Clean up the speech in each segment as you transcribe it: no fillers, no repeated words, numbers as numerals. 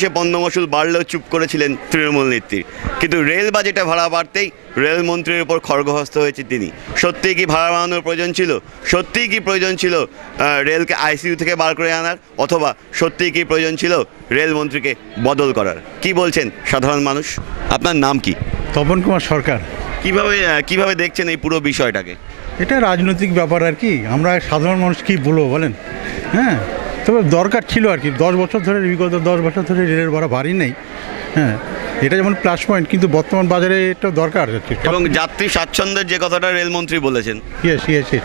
সে পণ্য মশুল বাড়লেও চুপ করেছিলেন তৃণমূল নেত্রী, কিন্তু রেল বাজেটে ভাড়া বাড়তেই রেলমন্ত্রীর উপর খড়গহস্ত হয়েছে তিনি। সত্যিই কি ভাড়া বাড়ানোর প্রয়োজন ছিল? সত্যিই কি প্রয়োজন ছিল রেলকে আইসিইউ থেকে বার করে আনার, অথবা সত্যিই কি প্রয়োজন ছিল রেলমন্ত্রীকে বদল করার? কি বলছেন সাধারণ মানুষ? আপনার নাম কি? তপন কুমার সরকার। কিভাবে দেখছেন এই পুরো বিষয়টাকে? এটা রাজনৈতিক ব্যাপার আর কি, আমরা সাধারণ মানুষ কি বলবো বলেন। হ্যাঁ, তবে দরকার ছিল আর কি, 10 বছর ধরে, বিগত 10 বছর ধরে রেলের ভাড়া বাড়ি নেই। হ্যাঁ, এটা যেমন প্লাস পয়েন্ট, কিন্তু বর্তমান বাজারে এটা দরকার আছে। এবং যাত্রী স্বাচ্ছন্দ্যের যে কথাটা রেলমন্ত্রী বলেছেন,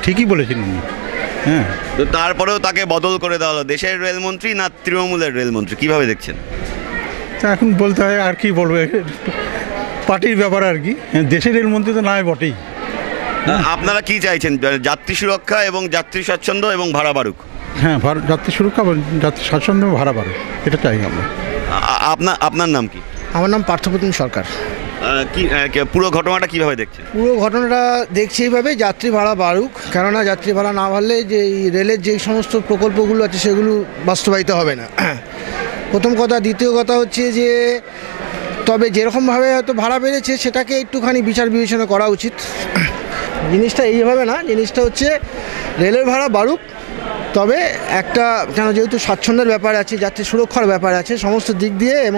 ঠিকই বলেছেন উনি। হ্যাঁ, তো তারপরেও তাকে বদল করে দেওয়া হলো। দেশের রেলমন্ত্রী না তৃণমূলের রেলমন্ত্রী, কিভাবে দেখছেন? তা এখন বলতে হয় আর কি বলবো, পার্টির ব্যাপার আর কি। দেশের রেলমন্ত্রী তো নয় বটেই। আপনারা কি চাইছেন? যাত্রী সুরক্ষা এবং যাত্রী স্বাচ্ছন্দ্য এবং ভাড়া বাড়ুক। হ্যাঁ, যাত্রী সুরক্ষা, যাত্রী স্বাচ্ছন্দ্য, ভাড়া বাড়ুক, এটা চাই আমরা। আপনার নাম কি? আমার নাম পার্থপ্রতিম সরকার। পুরো ঘটনাটা কিভাবে দেখছেন? পুরো ঘটনাটা দেখছি এইভাবে, যাত্রী ভাড়া বাড়ুক, কেননা যাত্রী ভাড়া না বাড়লে যে এই রেলের যে সমস্ত প্রকল্পগুলো আছে সেগুলো বাস্তবায়িত হবে না, প্রথম কথা। দ্বিতীয় কথা হচ্ছে যে তবে যেরকমভাবে হয়তো ভাড়া বেড়েছে সেটাকে একটুখানি বিচার বিবেচনা করা উচিত। জিনিসটা এইভাবে না, জিনিসটা হচ্ছে রেলের ভাড়া বাড়ুক, তবে একটা, কেন যেহেতু স্বাচ্ছন্দ্যের ব্যাপার আছে, যাত্রী সুরক্ষার ব্যাপার আছে, সমস্ত দিক দিয়ে এবং